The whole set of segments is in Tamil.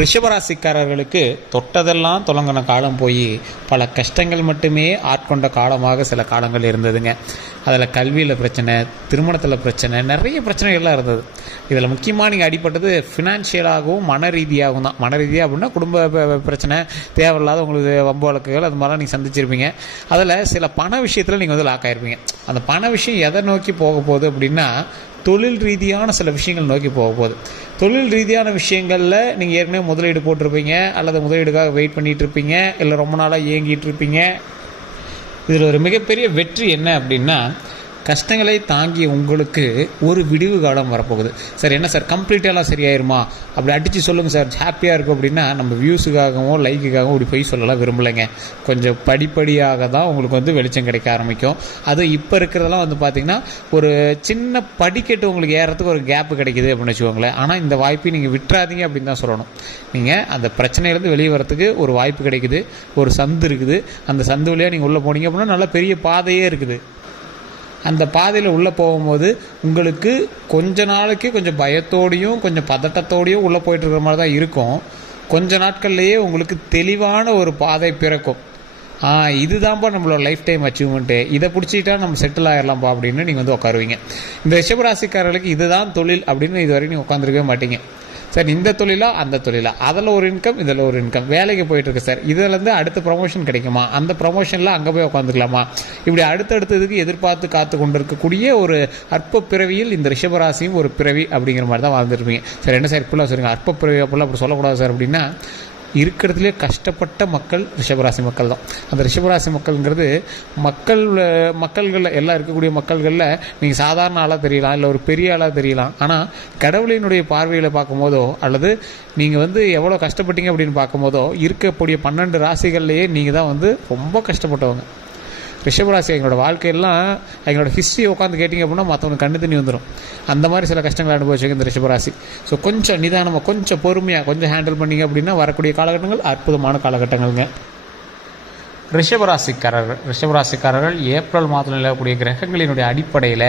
ரிஷபராசிக்காரர்களுக்கு தொட்டதெல்லாம் தொடங்கின காலம் போய் பல கஷ்டங்கள் மட்டுமே ஆட்கொண்ட காலமாக சில காலங்கள் இருந்ததுங்க. அதில் கல்வியில் பிரச்சனை, திருமணத்தில் பிரச்சனை, நிறைய பிரச்சனைகள்லாம் இருந்தது. இதில் முக்கியமாக நீங்கள் அடிப்பட்டது ஃபினான்ஷியலாகவும் மன ரீதியாகவும் தான். மன ரீதியாக அப்படின்னா குடும்ப பிரச்சனை, தேவையில்லாத உங்களுக்கு வம்பு வழக்குகள், அது மாதிரிலாம் நீங்கள் சந்திச்சிருப்பீங்க. அதில் சில பண விஷயத்தில் நீங்கள் வந்து லாக் ஆகிருப்பீங்க. அந்த பண விஷயம் எதை நோக்கி போக போகுது அப்படின்னா, தொழில் ரீதியான சில விஷயங்கள் நோக்கி போக போகுது. தொழில் ரீதியான விஷயங்களில் நீங்கள் ஏற்கனவே முதலீடு போட்டிருப்பீங்க, அல்லது முதலீடுக்காக வெயிட் பண்ணிகிட்டு இருப்பீங்க, இல்லை ரொம்ப நாளாக இயங்கிட்டு இருப்பீங்க. இதில் ஒரு மிகப்பெரிய வெற்றி என்ன அப்படின்னா, கஷ்டங்களை தாங்கிய உங்களுக்கு ஒரு விடிவு காலம் வரப்போகுது. சார் என்ன சார் கம்ப்ளீட்டாலாம் சரியாயிருமா, அப்படி அடித்து சொல்லுங்கள் சார், ஹாப்பியாக இருக்கும் அப்படின்னா நம்ம வியூஸுக்காகவும் லைக்குக்காகவும் இப்படி போய் சொல்லலாம் விரும்பலைங்க. கொஞ்சம் படிப்படியாக தான் உங்களுக்கு வந்து வெளிச்சம் கிடைக்க ஆரம்பிக்கும். அது இப்போ இருக்கிறதெல்லாம் வந்து பார்த்திங்கன்னா ஒரு சின்ன படிக்கட்டு உங்களுக்கு ஏறத்துக்கு ஒரு கேப்பு கிடைக்குது அப்படின்னு வச்சுக்கோங்களேன். ஆனால் இந்த வாய்ப்பை நீங்கள் விட்டுறாதீங்க அப்படின்னு தான் சொல்லணும். நீங்கள் அந்த பிரச்சனையிலேருந்து வெளியே வரத்துக்கு ஒரு வாய்ப்பு கிடைக்குது, ஒரு சந்து இருக்குது. அந்த சந்து வழியாக நீங்கள் உள்ளே போனீங்க அப்படின்னா நல்ல பெரிய பாதையே இருக்குது. அந்த பாதையில் உள்ளே போகும்போது உங்களுக்கு கொஞ்ச நாளைக்கு கொஞ்சம் பயத்தோடையும் கொஞ்சம் பதட்டத்தோடையும் உள்ளே போயிட்டுருக்கிற மாதிரி தான் இருக்கும். கொஞ்ச நாட்கள்லேயே உங்களுக்கு தெளிவான ஒரு பாதை பிறக்கும். இதுதான்ப்பா நம்மளோட லைஃப் டைம் அச்சீவ்மெண்ட்டு, இதை பிடிச்சிக்கிட்டா நம்ம செட்டில் ஆகிடலாம்ப்பா அப்படின்னு நீங்கள் வந்து உட்காருவீங்க. இந்த ரிஷபராசிக்காரர்களுக்கு இதுதான் தொழில் அப்படின்னு இது வரைக்கும் நீங்கள் உட்காந்துருக்கவே மாட்டீங்க. சார் இந்த தொழிலா அந்த தொழிலா, அதில் ஒரு இன்கம் இதில் ஒரு இன்கம், வேலைக்கு போயிட்டுருக்கு சார், இதிலேருந்து அடுத்த ப்ரமோஷன் கிடைக்குமா, அந்த ப்ரமோஷனில் அங்கே போய் உட்காந்துக்கலாமா, இப்படி அடுத்தடுத்ததுக்கு எதிர்பார்த்து காத்து கொண்டு இருக்கக்கூடிய ஒரு அற்ப பிறவியில் இந்த ரிஷபராசியும் ஒரு பிறவி அப்படிங்கிற மாதிரி தான் வாழ்ந்துருப்பீங்க. சார் என்ன சார் இப்படிலாம் சொல்லுங்கள், அற்ப பிறவி அப்படிலாம் அப்படி சொல்லக்கூடாது சார் அப்படின்னா, இருக்கிறதுலே கஷ்டப்பட்ட மக்கள் ரிஷபராசி மக்கள் தான். அந்த ரிஷபராசி மக்கள்ங்கிறது மக்கள்களில் எல்லாம் இருக்கக்கூடிய மக்கள்களில் நீங்கள் சாதாரண ஆளாக தெரியலாம், இல்லை ஒரு பெரிய ஆளாக தெரியலாம். ஆனால் கடவுளினுடைய பார்வையில் பார்க்கும்போதோ, அல்லது நீங்கள் வந்து எவ்வளோ கஷ்டப்பட்டீங்க அப்படின்னு பார்க்கும்போதோ, இருக்கக்கூடிய 12 ராசிகள்லேயே நீங்கள் தான் வந்து ரொம்ப கஷ்டப்பட்டவங்க. ரிஷபராசி எங்களோட வாழ்க்கையெல்லாம் எங்களோட ஹிஸ்ட்ரியை உட்காந்து கேட்டிங்க அப்படின்னா மற்றவங்க கண்ணு தண்ணி வந்துடும். அந்த மாதிரி சில கஷ்டங்கள் அனுபவிச்சுங்க இந்த ரிஷபராசி. ஸோ கொஞ்சம் நிதானமாக, கொஞ்சம் பொறுமையாக, கொஞ்சம் ஹேண்டில் பண்ணிங்க அப்படின்னா வரக்கூடிய காலகட்டங்கள் அற்புதமான காலகட்டங்கள்ங்க. ரிஷபராசிக்காரர்கள் ஏப்ரல் மாதத்தில் நிலவக்கூடிய கிரகங்களினுடைய அடிப்படையில்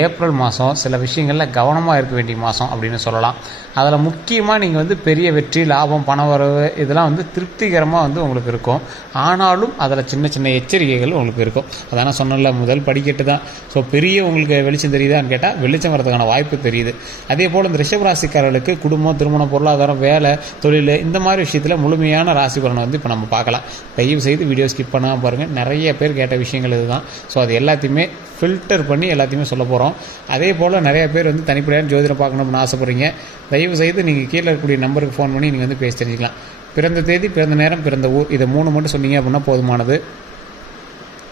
ஏப்ரல் மாதம் சில விஷயங்களில் கவனமாக இருக்க வேண்டிய மாதம் அப்படின்னு சொல்லலாம். அதில் முக்கியமாக நீங்கள் வந்து பெரிய வெற்றி, லாபம், பண வரவு இதெல்லாம் வந்து திருப்திகரமாக வந்து உங்களுக்கு இருக்கும். ஆனாலும் அதில் சின்ன சின்ன எச்சரிக்கைகள் உங்களுக்கு இருக்கும். அதான் நான் சொன்னல, முதல் படிக்கட்டு தான். ஸோ பெரிய உங்களுக்கு வெளிச்சம் தெரியுதான்னு கேட்டால் வெளிச்சம் வரதுக்கான வாய்ப்பு தெரியுது. அதே போல் இந்த ரிஷபராசிக்காரர்களுக்கு குடும்பம், திருமணம், பொருளாதாரம், வேலை, தொழில் இந்த மாதிரி விஷயத்தில் முழுமையான ராசி பலனை வந்து இப்போ நம்ம பார்க்கலாம். தயவு செய்து வீடியோ ஸ்கிப் பண்ணாமல் பாருங்கள். நிறைய பேர் கேட்ட விஷயங்கள் இதுதான். ஸோ அது எல்லாத்தையுமே ஃபில்டர் பண்ணி எல்லாத்தையுமே சொல்ல போகிறோம். அதே போல் நிறைய பேர் வந்து தனிப்படையான ஜோதிடம் பார்க்கணும்னு ஆசைப்படுறீங்க. தயவு செய்து நீங்கள் கீழே இருக்கக்கூடிய நம்பருக்கு ஃபோன் பண்ணி நீங்கள் வந்து பேசி தெரிஞ்சிக்கலாம். பிறந்த தேதி, பிறந்த நேரம், பிறந்த ஊர், இதை 3 மட்டும் சொன்னீங்க அப்படின்னா போதுமானது.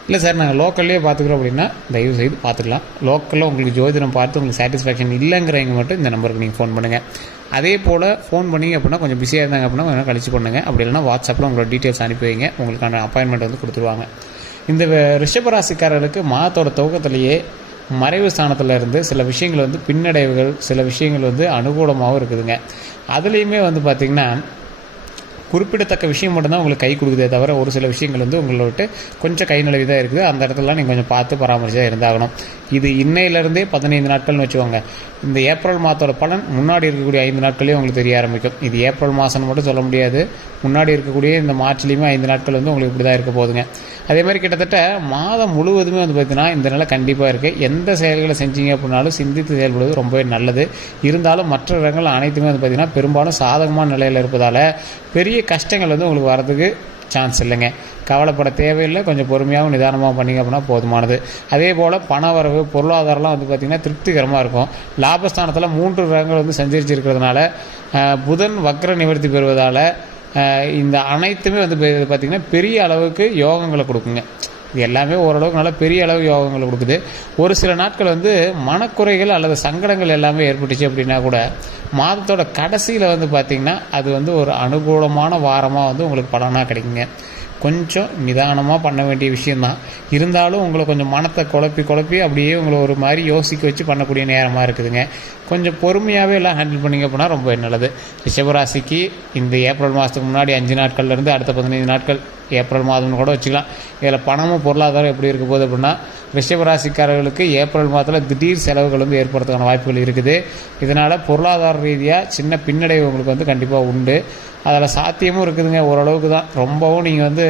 இல்லை சார் நாங்கள் லோக்கல்லே பார்த்துக்குறோம் அப்படின்னா தயவு செய்து பார்த்துக்கலாம். லோக்கலில் உங்களுக்கு ஜோதிடம் பார்த்து உங்களுக்கு சாட்டிஸ்ஃபேக்ஷன் இல்லைங்கிறவங்க மட்டும் இந்த நம்பருக்கு நீங்கள் ஃபோன் பண்ணுங்கள். அதே போல் ஃபோன் பண்ணிங்க அப்படின்னா கொஞ்சம் பிஸியாக இருந்தாங்க அப்படின்னா கொஞ்சம் கழிச்சு பண்ணுங்கள். அப்படி இல்லைனா வாட்ஸ்அப்பில் உங்களோட டீட்டெயில்ஸ் அனுப்பி வைங்க, உங்களுக்கான அப்பாயின்மெண்ட் வந்து கொடுத்துருவாங்க. இந்த ரிஷபராசிக்காரர்களுக்கு மாதத்தோட துவக்கத்திலேயே மறைவு ஸ்தானத்தில் இருந்து சில விஷயங்கள் வந்து பின்னடைவுகள், சில விஷயங்கள் வந்து அனுகூலமாகவும் இருக்குதுங்க. அதுலேயுமே வந்து பார்த்திங்கன்னா குறிப்பிடத்தக்க விஷயம் மட்டும்தான் உங்களுக்கு கை கொடுக்குதே தவிர ஒரு சில விஷயங்கள் வந்து உங்களோட கொஞ்சம் கை நழுவி தான் இருக்குது. அந்த இடத்துலலாம் நீங்கள் கொஞ்சம் பார்த்து பராமரிச்சாக இருந்தாகணும். இது இன்னையிலேருந்தே 15 நாட்கள்னு வச்சுக்கோங்க. இந்த ஏப்ரல் மாதத்தோட பலன் முன்னாடி இருக்கக்கூடிய 5 நாட்களே உங்களுக்கு தெரிய ஆரம்பிக்கும். இது ஏப்ரல் மாதம்னு மட்டும் சொல்ல முடியாது. முன்னாடி இருக்கக்கூடிய இந்த மார்ச்லேயுமே 5 நாட்கள் வந்து உங்களுக்கு இப்படி தான் இருக்க போகுதுங்க. அதே மாதிரி கிட்டத்தட்ட மாதம் முழுவதுமே வந்து பார்த்திங்கன்னா இந்த நிலை கண்டிப்பாக இருக்குது. எந்த செயல்களை செஞ்சீங்க அப்படின்னாலும் சிந்தித்து செயல்படுவது ரொம்பவே நல்லது. இருந்தாலும் மற்ற இடங்கள் அனைத்துமே வந்து பார்த்திங்கன்னா பெரும்பாலும் சாதகமான நிலையில் இருப்பதால் பெரிய கஷ்டங்கள் வந்து உங்களுக்கு வரதுக்கு சான்ஸ் இல்லைங்க. கவலைப்பட தேவையில்லை. கொஞ்சம் பொறுமையாகவும் நிதானமாக பண்ணிங்க அப்படின்னா போதுமானது. அதே போல் பண வரவு, பொருளாதாரம்லாம் வந்து பார்த்திங்கன்னா திருப்திகரமாக இருக்கும். லாபஸ்தானத்தில் 3 கிரகங்கள் வந்து சஞ்சரிச்சிருக்கிறதுனால, புதன் வக்ர நிவர்த்தி பெறுவதால் இந்த அனைத்துமே வந்து பார்த்திங்கன்னா பெரிய அளவுக்கு யோகங்களை கொடுக்குங்க. இது எல்லாமே ஓரளவுக்கு நல்லா பெரிய அளவு யோகங்களை கொடுக்குது. ஒரு சில நாட்கள் வந்து மனக்குறைகள் அல்லது சங்கடங்கள் எல்லாமே ஏற்பட்டுச்சு அப்படின்னா கூட மாதத்தோட கடைசியில் வந்து பார்த்திங்கன்னா அது வந்து ஒரு அனுகூலமான வாரமாக வந்து உங்களுக்கு பலனாக கிடைக்குங்க. கொஞ்சம் நிதானமாக பண்ண வேண்டிய விஷயந்தான். இருந்தாலும் உங்களை கொஞ்சம் மனத்தை குழப்பி அப்படியே உங்களை ஒரு மாதிரி யோசிக்க வச்சு பண்ணக்கூடிய நேரமாக இருக்குதுங்க. கொஞ்சம் பொறுமையாகவே எல்லாம் ஹேண்டில் பண்ணிங்க அப்படின்னா ரொம்ப நல்லது. ரிஷபராசிக்கு இந்த ஏப்ரல் மாதத்துக்கு முன்னாடி 5 நாட்கள்லேருந்து அடுத்த 15 நாட்கள் ஏப்ரல் மாதம்னு கூட வச்சுக்கலாம். இதில் பணமும் பொருளாதாரம் எப்படி இருக்க போகுது அப்படின்னா, ரிஷபராசிக்காரர்களுக்கு ஏப்ரல் மாதத்தில் திடீர் செலவுகள் வந்து ஏற்படுறதுக்கான வாய்ப்புகள் இருக்குது. இதனால் பொருளாதார ரீதியாக சின்ன பின்னடைவு உங்களுக்கு வந்து கண்டிப்பாக உண்டு. அதில் சாத்தியமும் இருக்குதுங்க, ஓரளவுக்கு தான். ரொம்பவும் நீங்கள் வந்து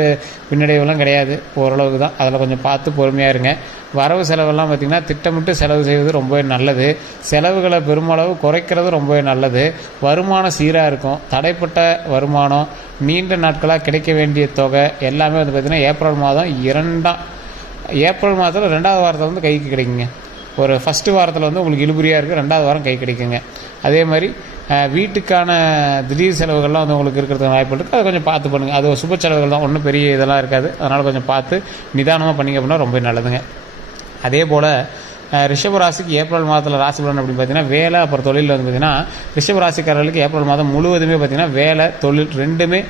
பின்னடைவுலாம் கிடையாது, ஓரளவுக்கு தான். அதில் கொஞ்சம் பார்த்து பொறுமையாக இருங்க. வரவு செலவெல்லாம் பார்த்திங்கன்னா திட்டமிட்டு செலவு செய்வது ரொம்பவே நல்லது. செலவுகளை பெருமளவு குறைக்கிறது ரொம்பவே நல்லது. வருமானம் சீராக இருக்கும். தடைப்பட்ட வருமானம், நீண்ட நாட்களாக கிடைக்க வேண்டிய தொகை எல்லாமே வந்து பார்த்திங்கன்னா ஏப்ரல் மாதத்தில் 2வது வாரத்தில் வந்து கைக்கு கிடைக்குங்க. ஒரு ஃபஸ்ட்டு வாரத்தில் வந்து உங்களுக்கு இழுபறியாக இருக்குது, 2வது வாரம் கை கிடைக்குங்க. அதே மாதிரி வீட்டுக்கான திடீர் செலவுகள்லாம் வந்து உங்களுக்கு இருக்கிறதுக்கு வாய்ப்பு இருக்குது. அதை கொஞ்சம் பார்த்து பண்ணுங்கள். அது சுப செலவுகள் தான், ஒன்றும் பெரிய இதெல்லாம் இருக்காது. அதனால் கொஞ்சம் பார்த்து நிதானமாக பண்ணிங்க அப்படின்னா ரொம்ப நல்லதுங்க. அதே போல் ரிஷபராசிக்கு ஏப்ரல் மாதத்தில் ராசி பலன் அப்படின்னு பார்த்தீங்கன்னா, வேலை அப்புறம் தொழில் வந்து பார்த்திங்கன்னா, ரிஷபராசிக்காரர்களுக்கு ஏப்ரல் மாதம் முழுவதுமே பார்த்திங்கன்னா வேலை தொழில் ரெண்டுமே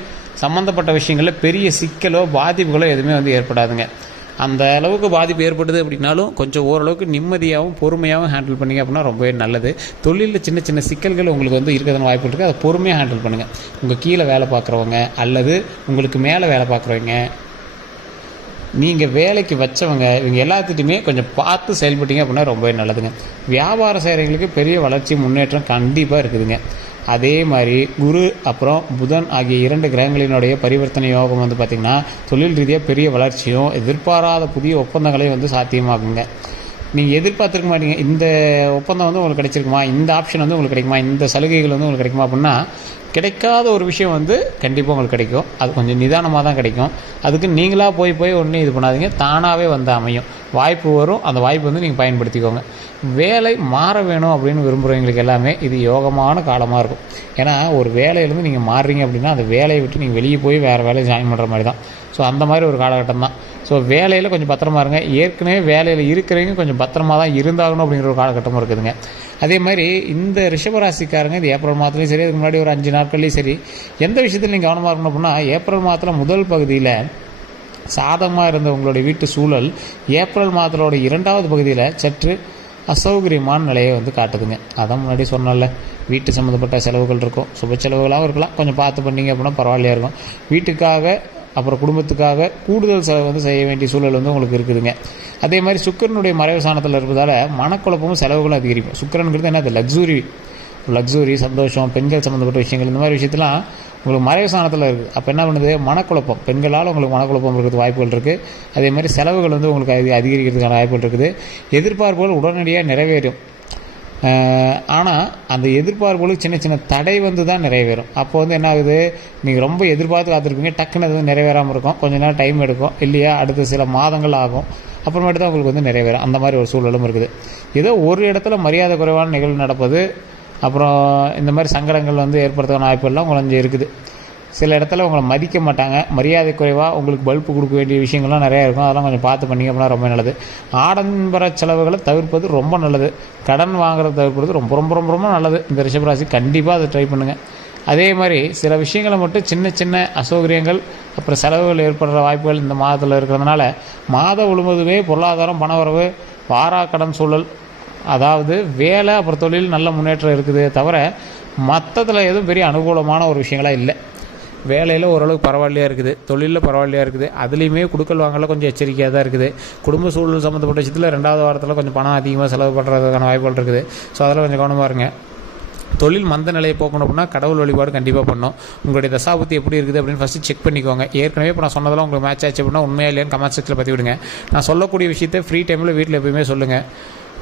சம்மந்தப்பட்ட விஷயங்களில் பெரிய சிக்கலோ பாதிப்புகளோ எதுவுமே வந்து ஏற்படாதுங்க. அந்த அளவுக்கு பாதிப்பு ஏற்படுது அப்படின்னாலும் கொஞ்சம் ஓரளவுக்கு நிம்மதியாகவும் பொறுமையாகவும் ஹேண்டில் பண்ணிங்க அப்படின்னா ரொம்பவே நல்லது. தொழிலில் சின்ன சின்ன சிக்கல்கள் உங்களுக்கு வந்து இருக்கிறதுன வாய்ப்பு இருக்குது. அதை பொறுமையாக ஹேண்டில் பண்ணுங்கள். உங்கள் கீழே வேலை பார்க்குறவங்க அல்லது உங்களுக்கு மேலே வேலை பார்க்குறவங்க, நீங்கள் வேலைக்கு வச்சவங்க, இவங்க எல்லாத்துட்டையுமே கொஞ்சம் பார்த்து செயல்பட்டீங்க அப்படின்னா ரொம்பவே நல்லதுங்க. வியாபாரம் செய்கிறவங்களுக்கு பெரிய வளர்ச்சி முன்னேற்றம் கண்டிப்பாக இருக்குதுங்க. அதே மாதிரி குரு அப்புறம் புதன் ஆகிய 2 கிரகங்களினுடைய பரிவர்த்தனை யோகம் வந்து பார்த்திங்கன்னா தொழில் ரீதியாக பெரிய வளர்ச்சியும் எதிர்பாராத புதிய ஒப்பந்தங்களையும் வந்து சாத்தியமாகுங்க. நீங்கள் எதிர்பார்த்துருக்க மாட்டீங்க, இந்த ஒப்பந்தம் வந்து உங்களுக்கு கிடைச்சிருக்குமா, இந்த ஆப்ஷன் வந்து உங்களுக்கு கிடைக்குமா, இந்த சலுகைகள் வந்து உங்களுக்கு கிடைக்குமா அப்படின்னா, கிடைக்காத ஒரு விஷயம் வந்து கண்டிப்பாக உங்களுக்கு கிடைக்கும். அது கொஞ்சம் நிதானமாக தான் கிடைக்கும். அதுக்கு நீங்களாக போய் ஒன்றும் இது பண்ணாதீங்க, தானாகவே வந்து அமையும். வாய்ப்பு வரும், அந்த வாய்ப்பு வந்து நீங்கள் பயன்படுத்திக்கோங்க. வேலை மாற வேணும் அப்படின்னு விரும்புகிறவங்களுக்கு எல்லாமே இது யோகமான காலமாக இருக்கும். ஏன்னா ஒரு வேலையிலேருந்து நீங்கள் மாறுறீங்க அப்படின்னா அந்த வேலையை விட்டு நீங்கள் வெளியே போய் வேறு வேலையை ஜாயின் பண்ணுற மாதிரி தான். ஸோ அந்த மாதிரி ஒரு காலகட்டம் தான். ஸோ வேலையில் கொஞ்சம் பத்திரமா இருங்க. ஏற்கனவே வேலையில் இருக்கிறவங்க கொஞ்சம் பத்திரமா தான் இருந்தாகணும் அப்படிங்கிற ஒரு காலகட்டமும் இருக்குதுங்க. அதே மாதிரி இந்த ரிஷபராசிக்காரங்க இது ஏப்ரல் மாதத்துலையும் சரி, அதுக்கு முன்னாடி ஒரு 5 நாட்கள்லையும் சரி, எந்த விஷயத்தில் நீங்கள் கவனமாக இருக்கணும் அப்படின்னா, ஏப்ரல் மாதத்தில் முதல் பகுதியில் சாதகமாக இருந்த உங்களுடைய வீட்டு சூழல் ஏப்ரல் மாதத்தோட 2வது பகுதியில் சற்று அசௌகரியமான நிலையை வந்து காட்டுதுங்க. அதான் முன்னாடி சொன்னால, வீட்டு சம்மந்தப்பட்ட செலவுகள் இருக்கும், சுப செலவுகளாகவும் இருக்கலாம். கொஞ்சம் பார்த்து பண்ணிங்க அப்படின்னா பரவாயில்லையா இருக்கும். வீட்டுக்காக அப்புறம் குடும்பத்துக்காக கூடுதல் செலவு வந்து செய்ய வேண்டிய சூழல் வந்து உங்களுக்கு இருக்குதுங்க. அதே மாதிரி சுக்கிரனுடைய மறைவு சாணத்தில் இருப்பதால் மனக்குழப்பமும் செலவுகளும் அதிகரிக்கும். சுக்கிரனுங்கிறது என்ன, அது லக்ஸுரி, சந்தோஷம், பெண்கள் சம்மந்தப்பட்ட விஷயங்கள், இந்த மாதிரி விஷயத்தெலாம் உங்களுக்கு மறைவு சாணத்தில் இருக்குது. அப்போ என்ன பண்ணுது, மனக்குழப்பம், பெண்களால் உங்களுக்கு மனக்குழப்பம் இருக்கிறது வாய்ப்புகள் இருக்குது. அதே மாதிரி செலவுகள் வந்து உங்களுக்கு அதிகரிக்கிறதுக்கான வாய்ப்புகள் இருக்குது. எதிர்பார்ப்புகள் உடனடியாக நிறைவேறும். ஆனால் அந்த எதிர்பார்ப்புகளுக்கு சின்ன சின்ன தடை வந்து தான் நிறைவேறும். அப்போ வந்து என்ன ஆகுது, நீங்கள் ரொம்ப எதிர்பார்த்து காத்திருப்பீங்க, டக்குன்னு அது வந்து நிறைவேறாமல் இருக்கும். கொஞ்சம் நேரம் டைம் எடுக்கும், இல்லையா அடுத்த சில மாதங்கள் ஆகும், அப்புறமேட்டு தான் உங்களுக்கு வந்து நிறைவேறும். அந்த மாதிரி ஒரு சூழலும் இருக்குது. ஏதோ ஒரு இடத்துல மரியாதை குறைவான நிகழ்வு நடப்பது, அப்புறம் இந்த மாதிரி சங்கடங்கள் வந்து ஏற்படுத்துகிற வாய்ப்புகள்லாம் கொஞ்சம் இருக்குது. சில இடத்துல உங்களை மதிக்க மாட்டாங்க, மரியாதை குறைவாக உங்களுக்கு பல்பு கொடுக்க வேண்டிய விஷயங்கள்லாம் நிறையா இருக்கும். அதெல்லாம் கொஞ்சம் பார்த்து பண்ணிங்க அப்படின்னா ரொம்ப நல்லது. ஆடம்பர செலவுகளை தவிர்ப்பது ரொம்ப நல்லது. கடன் வாங்குறத தவிர்ப்பது ரொம்ப ரொம்ப ரொம்ப ரொம்ப நல்லது. இந்த ரிஷபராசி கண்டிப்பாக அதை ட்ரை பண்ணுங்கள். அதே மாதிரி சில விஷயங்களை மட்டும் சின்ன சின்ன அசௌகரியங்கள் அப்புறம் செலவுகள் ஏற்படுற வாய்ப்புகள் இந்த மாதத்தில் இருக்கிறதுனால மாதம் முழுவதுமே பொருளாதாரம், பணவரவு, வாராக்கடன் சூழல், அதாவது வேலை அப்புறம் தொழில் நல்ல முன்னேற்றம் இருக்குது தவிர மற்றத்தில் எதுவும் பெரிய அனுகூலமான ஒரு விஷயங்களாக இல்லை. வேலையில் ஓரளவுக்கு பரவாயில்லையாக இருக்குது, தொழிலில் பரவாயில்லையாக இருக்குது. அதுலேயுமே கொடுக்கல் வாங்கல கொஞ்சம் எச்சரிக்கையாக தான் இருக்குது. குடும்ப சூழல் சம்மந்தப்பட்ட விஷயத்தில் 2வது வாரத்தில் கொஞ்சம் பணம் அதிகமாக செலவு பண்ணுறதுக்கான வாய்ப்புகள் இருக்குது. ஸோ அதில் கொஞ்சம் கவனமாக இருங்க. தொழில் மந்த நிலையை போக்கணும் அப்படின்னா கடவுள் வழிபாடு கண்டிப்பாக பண்ணணும். உங்களுடைய தசாபுத்தி எப்படி இருக்குது அப்படின்னு ஃபஸ்ட்டு செக் பண்ணிக்கோங்க. ஏற்கனவே இப்போ நான் சொன்னதெல்லாம் உங்களுக்கு மேட்ச் ஆச்சு அப்படின்னா உண்மையாக இல்லையான்னு கமெண்ட் செக்ஷனில் பற்றி விடுங்க. நான் சொல்லக்கூடிய விஷயத்தை ஃப்ரீ டைமில் வீட்டில் எப்பயுமே சொல்லுங்கள்.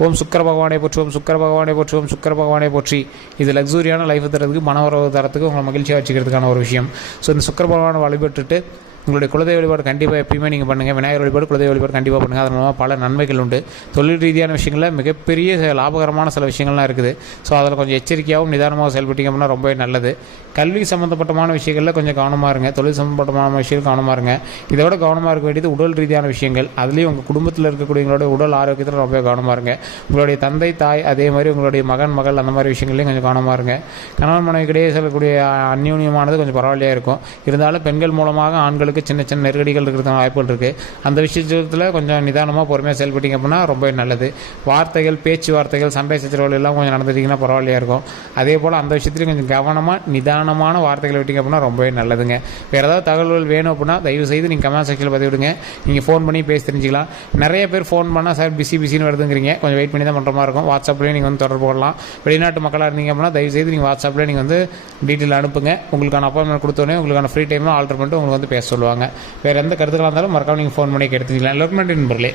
ஓம் சுக்கர பகவானை போற்றி, ஓம் சுக்கர பகவானை போற்றி, ஓம் சுக்கர பகவானை போற்றி. இது லக்ஸூரியான லைஃப் தரத்துக்கு, மனவரவு தரத்துக்கு, உங்களை மகிழ்ச்சியாக வச்சுக்கிறதுக்கான ஒரு விஷயம். ஸோ இந்த சுக்கர பகவானை வழிபட்டுட்டு உங்களுடைய குலதெய்வ வழிபாடு கண்டிப்பாக எப்பயுமே நீங்கள் பண்ணுங்கள். விநாயகர் வழிபாடு, குலதெய்வ வழிபாடு கண்டிப்பாக பண்ணுங்கள். அதன் மூலமாக பல நன்மைகள் உண்டு. தொழில் ரீதியான விஷயங்களில் மிகப்பெரிய லாபகரமான சில விஷயங்கள்லாம் இருக்குது. ஸோ அதில் கொஞ்சம் எச்சரிக்கையாகவும் நிதானமாக செயல்பட்டீங்க அப்படின்னா ரொம்பவே நல்லது. கல்வி சம்மந்தப்பட்டமான விஷயங்களில் கொஞ்சம் கவனமாக இருங்க. தொழில் சம்மந்தப்பட்டமான விஷயங்கள் கவனமாக இருங்க. இதை விட கவனமாக இருக்க வேண்டியது உடல் ரீதியான விஷயங்கள். அதுலேயும் உங்கள் குடும்பத்தில் இருக்கக்கூடியவங்களோட உடல் ஆரோக்கியத்தில் ரொம்ப கவனமாக இருங்க. உங்களுடைய தந்தை, தாய், அதே மாதிரி உங்களுடைய மகன், மகள், அந்த மாதிரி விஷயங்களையும் கொஞ்சம் கவனமாக இருங்க. கணவன் மனைவிக்கிடையே செல்லக்கூடிய அந்யோன்யமானது கொஞ்சம் பரவாயில்லையாக இருக்கும். இருந்தாலும் பெண்கள் மூலமாக ஆண்களுக்கு உங்களுக்கு சின்ன சின்ன நெருக்கடிகள் இருக்கிறது வாய்ப்புகள் இருக்குது. அந்த விஷயத்தில் கொஞ்சம் நிதானமாக பொறுமையாக செயல்பட்டீங்க அப்படின்னா ரொம்ப நல்லது. வார்த்தைகள், பேச்சுவார்த்தைகள், சண்டை சச்சரவுகள் எல்லாம் கொஞ்சம் நடந்துட்டிங்கன்னா பரவாயில்லையா இருக்கும். அதே போல் அந்த விஷயத்துலையும் கொஞ்சம் கவனமாக நிதானமான வார்த்தைகளை விட்டீங்க அப்படின்னா ரொம்பவே நல்லதுங்க. வேறு ஏதாவது தகவல்கள் வேணும் அப்படின்னா தயவுசெய்து நீங்கள் கமெண்ட் செக்ஷனில் பதிவிடுங்க. நீங்கள் ஃபோன் பண்ணி பேசி தெரிஞ்சுக்கலாம். நிறைய பேர் ஃபோன் பண்ணால் சார் பிஸின்னு வருதுங்கிறீங்க, கொஞ்சம் வெயிட் பண்ணி தான் பண்ணுற மாதிரி இருக்கும். வாட்ஸ்அப்லேயே நீங்கள் வந்து தொடர்பு கொள்ளலாம். வெளிநாட்டு மக்களாக இருந்தீங்க அப்படின்னா தயவுசெய்து நீங்கள் வாட்ஸ்அப்லேயே நீங்கள் வந்து டீட்டெயில் அனுப்புங்க. உங்களுக்கான அப்பாயின்மெண்ட் கொடுத்தோன்னே உங்களுக்கான ஃப்ரீ டைம்லாம் ஆல்டர் பண்ணிட்டு உங்களுக்கு வந்து பேச சொல்லுவாங்க. வேறு எந்த கருத்துக்களாக இருந்தாலும் மறக்காம நீங்கள் ஃபோன் பண்ணி எடுத்துக்கலாம். எல்லாருக்கும் நன்றி நண்பர்களே.